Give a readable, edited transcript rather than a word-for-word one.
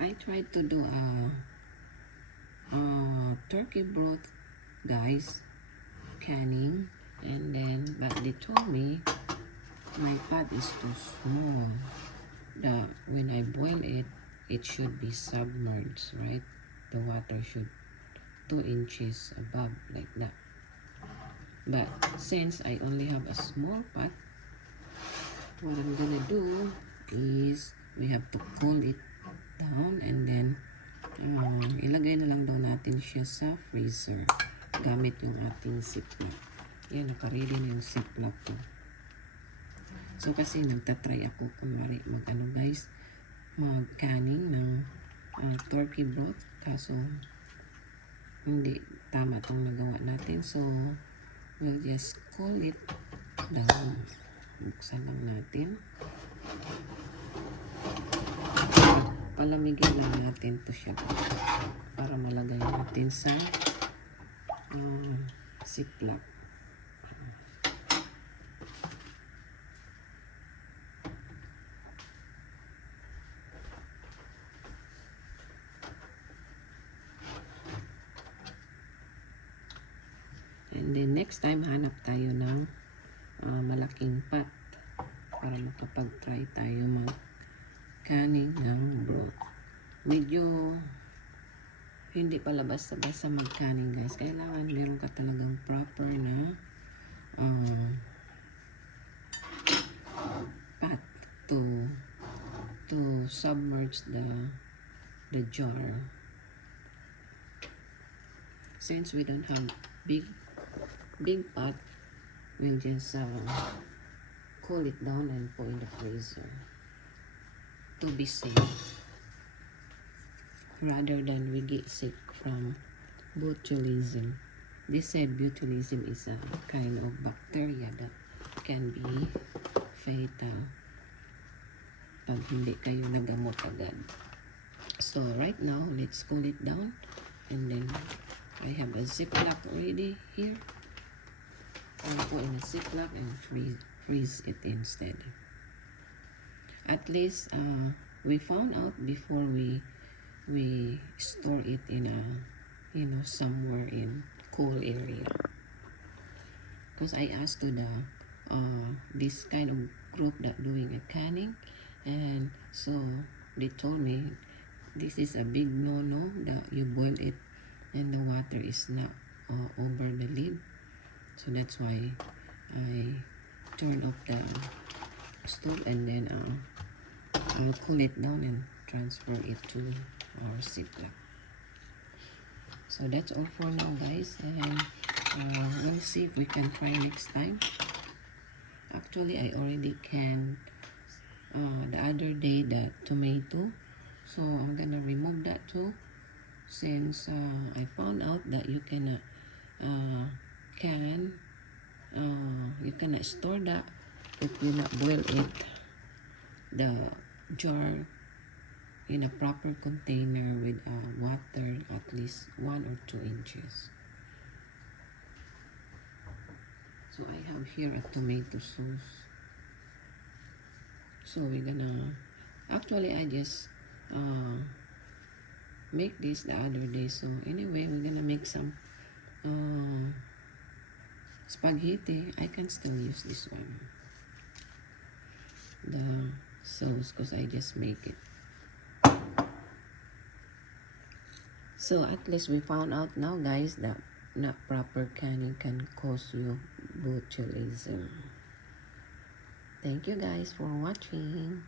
I tried to do a turkey broth, guys, canning, and then but they told me my pot is too small. When I boil it, it should be submerged, right? The water should 2 inches above, like that. But since I only have a small pot, what I'm gonna do is we have to cool it down, and then ilagay na lang daw natin siya sa freezer gamit yung ating ziplock. Yan, nakaready na yung ziplock ko. So kasi nagtatry ako kunwari guys, mag-canning ng turkey broth, kaso hindi tama tong nagawa natin. So we'll just cool it down. Buksan lang natin. Palamigin lang natin to siya para malagay natin sa ziplock. And then next time, hanap tayo ng malaking pot para makapag-try tayo mag-canning ng broth. Medyo hindi pala basta-basta mag-canning, guys. Kailangan meron ka talagang proper na pot to submerge the jar. Since we don't have big pot, we'll just cool it down and put in the freezer to be safe, rather than we get sick from botulism. They said botulism is a kind of bacteria that can be fatal pag hindi kayo nagamot agad. So right now, let's cool it down, and then I have a ziplock ready here. I'll put in a ziplock and freeze it instead. At least we found out before we store it in a somewhere in cool area, because I asked to the this kind of group that doing a canning, and so they told me this is a big no-no that you boil it and the water is not over the lid. So that's why I turn off the stove, and then I'll cool it down and transfer it to our ziplock. So that's all for now, guys, and we'll see if we can try next time. Actually, I already canned the other day the tomato, so I'm gonna remove that too, since I found out that you cannot you cannot store that if you not boil it, the jar, in a proper container with water at least 1 or 2 inches. So I have here a tomato sauce. So we're gonna, actually I just make this the other day. So anyway, we're gonna make some spaghetti. I can still use this one, the sauce, because I just make it. So at least we found out now, guys, that not proper canning can cause you botulism. Thank you guys for watching.